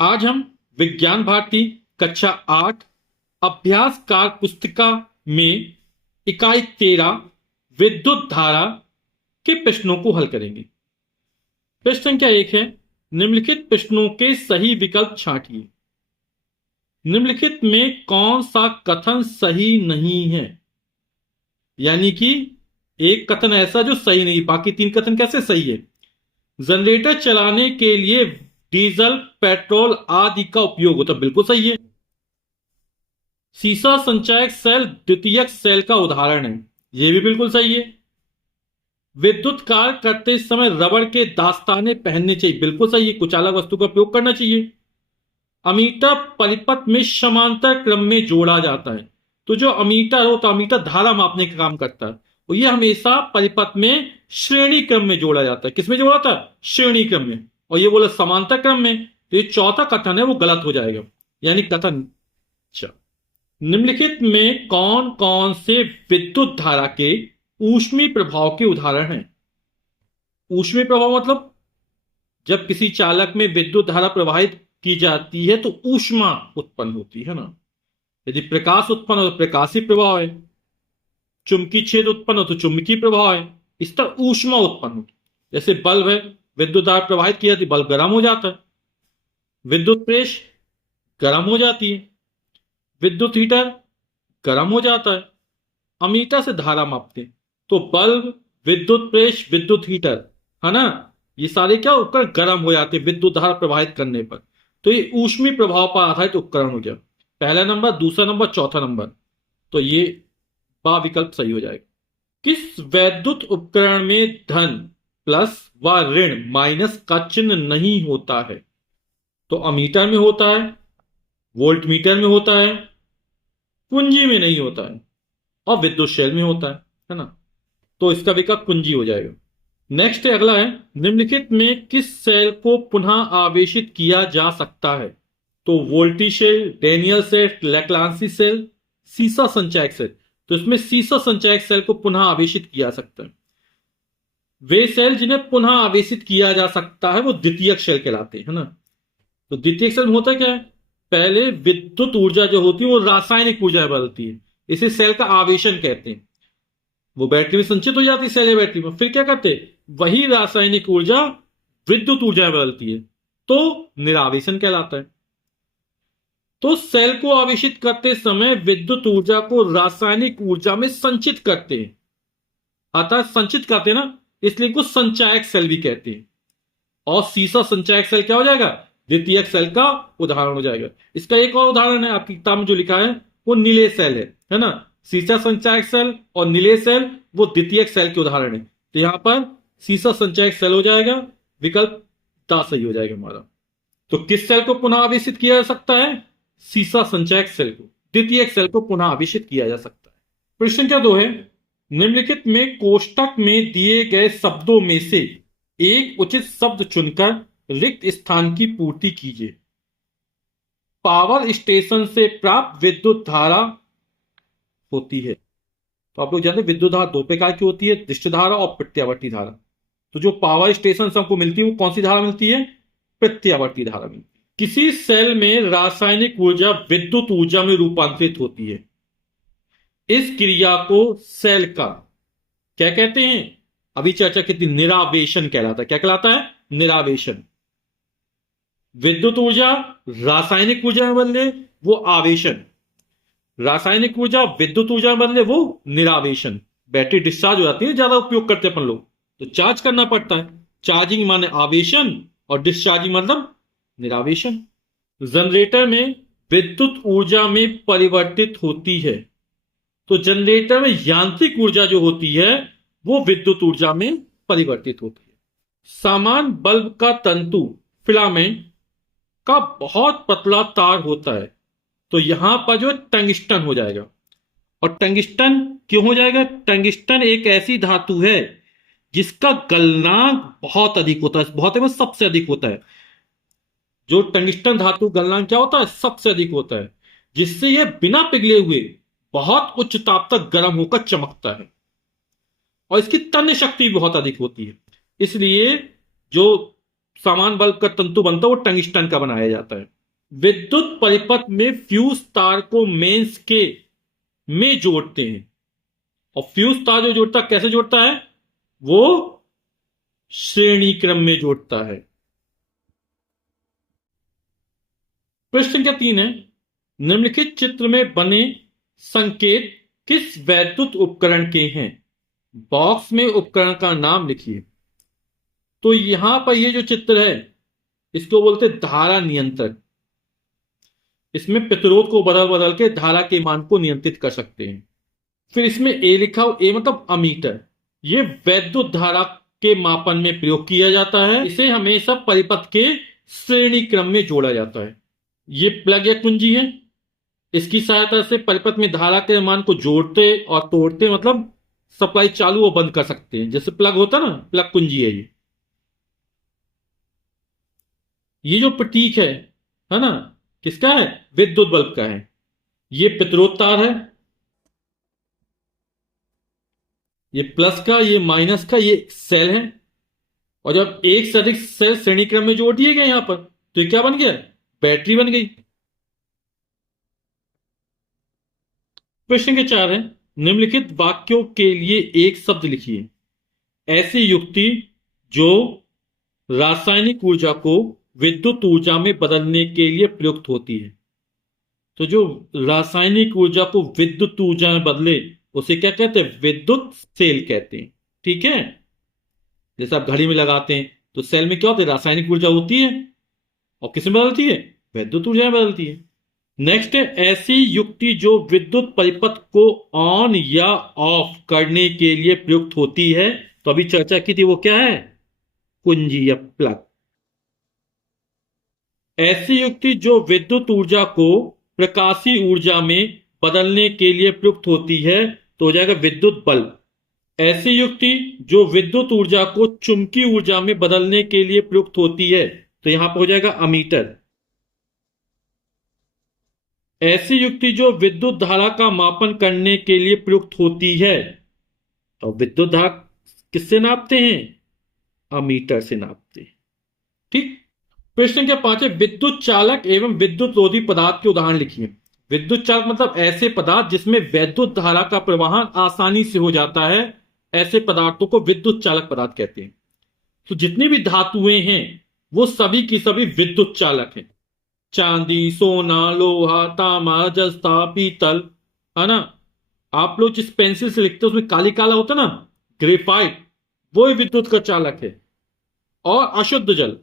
आज हम विज्ञान भारती कक्षा 8 अभ्यास कार पुस्तिका में इकाई 13 विद्युत धारा के प्रश्नों को हल करेंगे। प्रश्न संख्या 1 है, निम्नलिखित प्रश्नों के सही विकल्प छांटिए। निम्नलिखित में कौन सा कथन सही नहीं है? यानी कि एक कथन ऐसा जो सही नहीं, बाकी 3 कथन कैसे सही है? जनरेटर चलाने के लिए डीजल, पेट्रोल आदि का उपयोग होता है, बिल्कुल सही है। सीसा संचायक सेल द्वितीयक सेल का उदाहरण है, यह भी बिल्कुल सही है। विद्युत कार्य करते समय रबड़ के दास्ताने पहनने चाहिए, बिल्कुल सही है। कुछ अलग वस्तु का उपयोग करना चाहिए। अमीटर परिपथ में समांतर क्रम में जोड़ा जाता है। तो जो अमीटर होता है, अमीटर धारा मापने का काम करता है, और यह हमेशा परिपथ में श्रेणी क्रम में जोड़ा जाता है। किसमें जोड़ा जाता है? श्रेणी क्रम में। और ये बोला समांतर क्रम में, तो ये चौथा कथन है वो गलत हो जाएगा। यानी कथन निम्नलिखित में कौन कौन से विद्युत धारा के ऊष्मीय प्रभाव के उदाहरण हैं? ऊष्मीय प्रभाव मतलब जब किसी चालक में विद्युत धारा प्रवाहित की जाती है तो ऊष्मा उत्पन्न होती है ना। यदि प्रकाश उत्पन्न हो तो प्रकाशीय प्रभाव है, चुंबकीय छेद उत्पन्न हो तो चुंबकीय प्रभाव है, इस तरह ऊष्मा उत्पन्न हो। जैसे बल्ब है, विद्युत धारा प्रवाहित की जाती है, बल्ब गर्म हो जाता है। विद्युत प्रेस गर्म हो जाती है। विद्युत हीटर गर्म हो जाता है। अमीटर से धारा मापते हैं, तो बल्ब, विद्युत प्रेस, विद्युत हीटर, है ना, ये सारे क्या उपकरण गर्म हो जाते हैं विद्युत धारा प्रवाहित करने पर। तो ये ऊष्मीय प्रभाव पर आधारित उपकरण हो गया। पहला नंबर, दूसरा नंबर, चौथा नंबर, तो ये बा विकल्प सही हो जाएगा। किस वैद्युत उपकरण में धन, प्लस व ऋण, माइनस का चिन्ह नहीं होता है? तो अमीटर में होता है, वोल्टमीटर में होता है, कुंजी में नहीं होता है, और विद्युत शेल में होता है ना। तो इसका विकल्प कुंजी हो जाएगा। नेक्स्ट है, अगला है, निम्नलिखित में किस सेल को पुनः आवेशित किया जा सकता है? तो वोल्टी सेल, डेनियल सेल, लैप्लासी सेल, सीसा संचायक सेल। तो इसमें सीसा संचायक सेल को पुनः आवेशित किया जा सकता है। वे सेल जिन्हें पुनः आवेशित किया जा सकता है वो द्वितीयक सेल कहलाते हैं ना। तो द्वितीयक सेल में होता क्या है? पहले विद्युत ऊर्जा जो होती है वो रासायनिक ऊर्जा में बदलती है, इसे सेल का आवेशन कहते हैं। वो बैटरी में संचित हो जाती है, सेल या बैटरी में, फिर क्या करते हैं, वही रासायनिक ऊर्जा विद्युत ऊर्जा में बदलती है, तो निरावेशन कहलाता है। तो सेल को आवेशित करते समय विद्युत ऊर्जा को रासायनिक ऊर्जा में संचित करते हैं, अतः संचित करते हैं ना, इसलिए को संचायक सेल भी कहते हैं। और सीसा संचायक सेल क्या हो जाएगा? द्वितीयक सेल का उदाहरण हो जाएगा। इसका एक और उदाहरण है आपकी किताब में जो लिखा है वो निलेय सेल है ना। सीसा संचायक सेल और निलेय सेल वो द्वितीयक सेल के उदाहरण है। तो यहां पर सीसा संचायक सेल हो जाएगा, विकल्प दा सही हो जाएगा हमारा। तो किस सेल को पुनः आवेशित किया जा सकता है? सीसा संचायक सेल को, द्वितीयक सेल को पुनः आवेशित किया जा सकता है। प्रश्न क्या 2 है, निम्नलिखित में कोष्टक में दिए गए शब्दों में से एक उचित शब्द चुनकर रिक्त स्थान की पूर्ति कीजिए। पावर स्टेशन से प्राप्त विद्युत धारा होती है। तो आप लोग जानते हैं विद्युत धारा 2 प्रकार की होती है, दृश्य धारा और प्रत्यावर्ती धारा। तो जो पावर स्टेशन से हमको मिलती है वो कौन सी धारा मिलती है? प्रत्यावर्ती धारा मिलती है। किसी सेल में रासायनिक ऊर्जा विद्युत ऊर्जा में रूपांतरित होती है, इस क्रिया को सेल का क्या कहते हैं? अभी चर्चा की थी, निरावेशन कहलाता है। क्या कहलाता है? निरावेशन। विद्युत ऊर्जा रासायनिक ऊर्जा में बदले वो आवेशन, रासायनिक ऊर्जा विद्युत ऊर्जा में बदले वो निरावेशन। बैटरी डिस्चार्ज हो जाती है, ज्यादा उपयोग करते हैं अपन लोग, तो चार्ज करना पड़ता है। चार्जिंग माने आवेशन और डिस्चार्जिंग मतलब निरावेशन। जनरेटर में विद्युत ऊर्जा में परिवर्तित होती है, तो जनरेटर में यांत्रिक ऊर्जा जो होती है वो विद्युत ऊर्जा में परिवर्तित होती है। सामान्य बल्ब का तंतु फिलामेंट का बहुत पतला तार होता है, तो यहां पर जो टंगस्टन हो जाएगा। और टंगस्टन क्यों हो जाएगा? टंगस्टन एक ऐसी धातु है जिसका गलनांक बहुत अधिक होता है, बहुत है सबसे अधिक होता है। जो टंगस्टन धातु गलनांक क्या होता है? सबसे अधिक होता है, जिससे यह बिना पिघले हुए बहुत उच्च ताप तक गर्म होकर चमकता है। और इसकी तन्य शक्ति बहुत अधिक होती है, इसलिए जो सामान्य बल्ब का तंतु बनता है वो टंगस्टन का बनाया जाता है। विद्युत परिपथ में फ्यूज तार को मेंस के में जोड़ते हैं, और फ्यूज तार जो जोड़ता कैसे जोड़ता है, वो श्रेणी क्रम में जोड़ता है। प्रश्न संख्या 3 है, निम्नलिखित चित्र में बने संकेत किस वैद्युत उपकरण के हैं? बॉक्स में उपकरण का नाम लिखिए। तो यहां पर ये जो चित्र है इसको बोलते धारा नियंत्रक। इसमें प्रतिरोध को बदल बदल के धारा के मान को नियंत्रित कर सकते हैं। फिर इसमें ए लिखा हो, ए मतलब अमीटर। ये वैद्युत धारा के मापन में प्रयोग किया जाता है। इसे हमेशा परिपथ के श्रेणी क्रम में जोड़ा जाता है। ये प्लग या कुंजी है, इसकी सहायता से परिपथ में धारा के मान को जोड़ते और तोड़ते, मतलब सप्लाई चालू और बंद कर सकते हैं। जैसे प्लग होता ना, प्लग कुंजी है ये जो प्रतीक है ना, किसका है? विद्युत बल्ब का है। ये प्रतिरोध तार है, ये प्लस का, ये माइनस का, ये सेल है। और जब एक से अधिक सेल श्रेणी क्रम में जोड़ दिए गए यहां पर, तो ये क्या बन गया? बैटरी बन गई। प्रश्न के 4 है, निम्नलिखित वाक्यों के लिए एक शब्द लिखिए। ऐसी युक्ति जो रासायनिक ऊर्जा को विद्युत ऊर्जा में बदलने के लिए प्रयुक्त होती है। तो जो रासायनिक ऊर्जा को विद्युत ऊर्जा में बदले उसे क्या कहते हैं? विद्युत सेल कहते हैं। ठीक है, जैसे आप घड़ी में लगाते हैं तो सेल में क्या होता है? रासायनिक ऊर्जा होती है, और किसमें बदलती है? विद्युत ऊर्जा में बदलती है। नेक्स्ट है, ऐसी युक्ति जो विद्युत परिपथ को ऑन या ऑफ करने के लिए प्रयुक्त होती है। तो अभी चर्चा की थी, वो क्या है? कुंजी या प्लग। ऐसी युक्ति जो विद्युत ऊर्जा को प्रकाशीय ऊर्जा में बदलने के लिए प्रयुक्त होती है तो हो जाएगा विद्युत बल्ब। ऐसी युक्ति जो विद्युत ऊर्जा को चुंबकीय ऊर्जा में बदलने के लिए प्रयुक्त होती है तो यहां पर हो जाएगा अमीटर। ऐसी युक्ति जो विद्युत धारा का मापन करने के लिए प्रयुक्त होती है, तो विद्युत धारा किससे नापते हैं? अमीटर से नापते हैं। ठीक। प्रश्न संख्या 5 है, विद्युत चालक एवं विद्युत रोधी पदार्थ के उदाहरण लिखिए। विद्युत चालक मतलब ऐसे पदार्थ जिसमें वैद्युत धारा का प्रवाहन आसानी से हो जाता है, ऐसे पदार्थों को विद्युत चालक पदार्थ कहते हैं। तो जितनी भी धातुएं हैं वो सभी की सभी विद्युत चालक हैं। चांदी, सोना, लोहा, तांबा, जस्ता, पीतल, है ना। आप लोग जिस पेंसिल से लिखते हो उसमें काली काला होता है ना, ग्रेफाइट, वो ही विद्युत का चालक है। और अशुद्ध जल,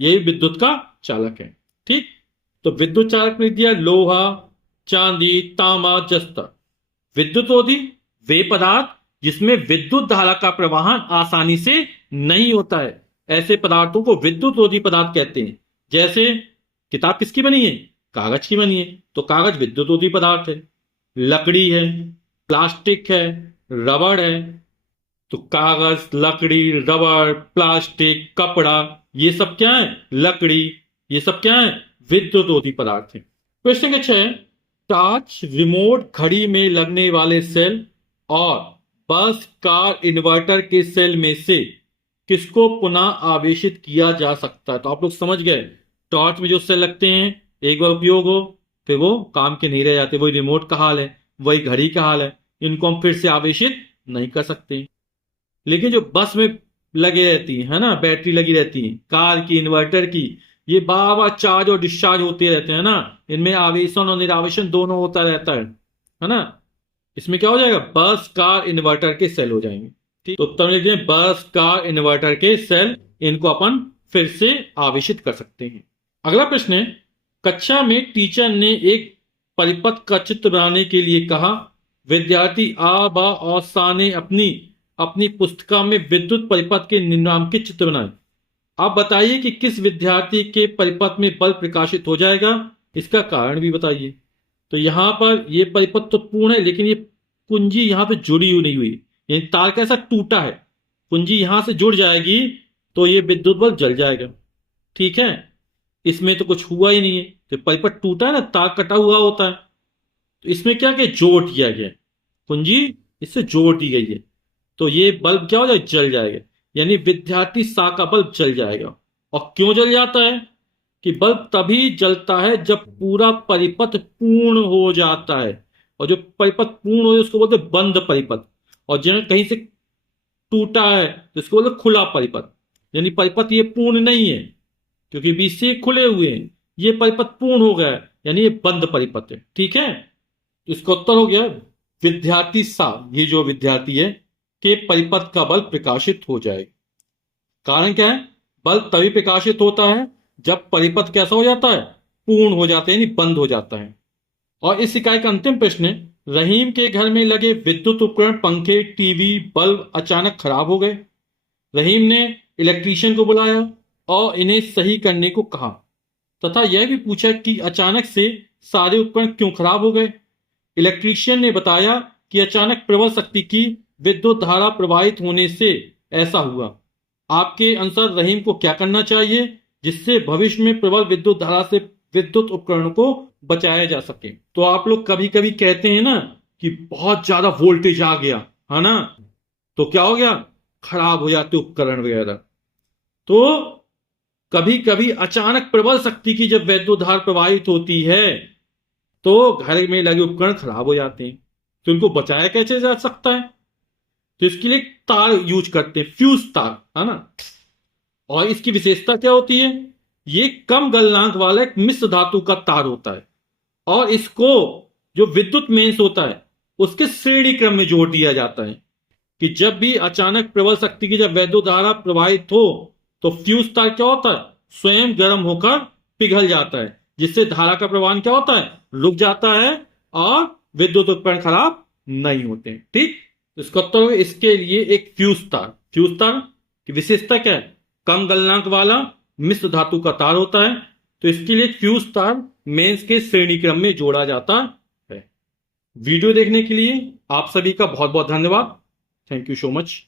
यही विद्युत का चालक है। ठीक। तो विद्युत चालक लिख दिया लोहा, चांदी, तांबा, जस्ता। विद्युत रोधी वे पदार्थ जिसमें विद्युत धारा का प्रवाहन आसानी से नहीं होता है, ऐसे पदार्थों को विद्युत रोधी पदार्थ कहते हैं। जैसे किताब किसकी बनी है? कागज की बनी है, तो कागज विद्युत रोधी पदार्थ है। लकड़ी है, प्लास्टिक है, रबड़ है। तो कागज, लकड़ी, रबड़, प्लास्टिक, कपड़ा, ये सब क्या है? लकड़ी, ये सब क्या है? विद्युत रोधी पदार्थ है। क्वेश्चन के 6, टॉर्च, रिमोट, घड़ी में लगने वाले सेल और बस, कार, इन्वर्टर के सेल में से किसको पुनः आवेशित किया जा सकता है? तो आप लोग समझ गए, टॉर्च में जो सेल लगते हैं एक बार उपयोग हो फिर वो काम के नहीं रह जाते। वही रिमोट का हाल है, वही घड़ी का हाल है, इनको हम फिर से आवेशित नहीं कर सकते। लेकिन जो बस में लगे रहती है ना, बैटरी लगी रहती है, कार की, इन्वर्टर की, ये बार बार चार्ज और डिस्चार्ज होते रहते हैं ना, इनमें आवेशन और निरावेशन दोनों होता रहता है ना। इसमें क्या हो जाएगा? बस, कार, इन्वर्टर के सेल हो जाएंगे। ठीक। तो उत्तर लिख दें बस, कार, इन्वर्टर के सेल, इनको अपन फिर से आवेशित कर सकते हैं। अगला प्रश्न है, कक्षा में टीचर ने एक परिपथ का चित्र बनाने के लिए कहा। विद्यार्थी आ, बा और सा ने अपनी अपनी पुस्तिका में विद्युत परिपथ के निम्नलिखित चित्र बनाए। आप बताइए कि किस विद्यार्थी के परिपथ में बल्ब प्रकाशित हो जाएगा, इसका कारण भी बताइए। तो यहां पर ये परिपथ तो पूर्ण है, लेकिन ये कुंजी यहां पे जुड़ी हुई नहीं हुई, यानी तार कैसा टूटा है, कुंजी यहां से जुड़ जाएगी तो ये विद्युत बल्ब जल जाएगा। ठीक है, इसमें तो कुछ हुआ ही नहीं है, तो परिपथ टूटा है ना, तार कटा हुआ होता है। तो इसमें क्या क्या जोड़ दिया गया, कुंजी इससे जोड़ दी गई है, तो ये बल्ब क्या हो जाएगा? जल जाएगा, यानी विद्यार्थी सा का बल्ब जल जाएगा। और क्यों जल जाता है? कि बल्ब तभी जलता है जब पूरा परिपथ पूर्ण हो जाता है, और जो परिपथ पूर्ण हो जाए उसको बोलते हैं बंद परिपथ। और जिन कहीं से टूटा है तो इसको बोलते हैं खुला परिपथ। यानी परिपथ ये पूर्ण नहीं है, क्योंकि बीच से खुले हुए हैं। ये परिपथ पूर्ण हो गया है, यानी ये बंद परिपथ है। ठीक है, इसका उत्तर हो गया विद्यार्थी सा, ये जो विद्यार्थी है, के परिपथ का बल्ब प्रकाशित हो जाए। कारण क्या है? बल्ब तभी प्रकाशित होता है जब परिपथ कैसा हो जाता है? पूर्ण हो जाता है, यानी बंद हो जाता है। और इस इकाई का अंतिम प्रश्न है, रहीम के घर में लगे विद्युत उपकरण पंखे, टीवी, बल्ब अचानक खराब हो गए। रहीम ने इलेक्ट्रीशियन को बुलाया और इन्हें सही करने को कहा, तथा यह भी पूछा कि अचानक से सारे उपकरण क्यों खराब हो गए। इलेक्ट्रीशियन ने बताया कि अचानक प्रबल शक्ति की विद्युत धारा प्रवाहित होने से ऐसा हुआ। आपके अनुसार रहीम को क्या करना चाहिए जिससे भविष्य में प्रबल विद्युत धारा से विद्युत उपकरणों को बचाया जा सके? तो आप लोग कभी कभी कहते हैं ना कि बहुत ज्यादा वोल्टेज आ गया है ना, तो क्या हो गया? खराब हो जाते उपकरण वगैरह। तो कभी कभी अचानक प्रबल शक्ति की जब विद्युत धारा प्रवाहित होती है तो घर में लगे उपकरण खराब हो जाते हैं। तो इनको बचाया कैसे जा सकता है? तो इसके लिए तार यूज करते हैं, फ्यूज तार, है ना। और इसकी विशेषता क्या होती है? ये कम गलनांक वाला एक मिश्र धातु का तार होता है, और इसको जो विद्युत मेंस होता है उसके श्रेणी क्रम में जोड़ दिया जाता है कि जब भी अचानक प्रबल शक्ति की जब वैद्युत धारा प्रवाहित हो तो फ्यूज तार क्या होता है? स्वयं गर्म होकर पिघल जाता है, जिससे धारा का प्रवाह क्या होता है? रुक जाता है, और विद्युत उपकरण खराब नहीं होते। ठीक, तो इसका उत्तर होगा इसके लिए एक फ्यूज तार। फ्यूज तार की विशेषता क्या है? कम गलनांक वाला मिश्र धातु का तार होता है। तो इसके लिए फ्यूज तार मेंस के श्रेणी क्रम में जोड़ा जाता है। वीडियो देखने के लिए आप सभी का बहुत बहुत धन्यवाद। Thank you so much.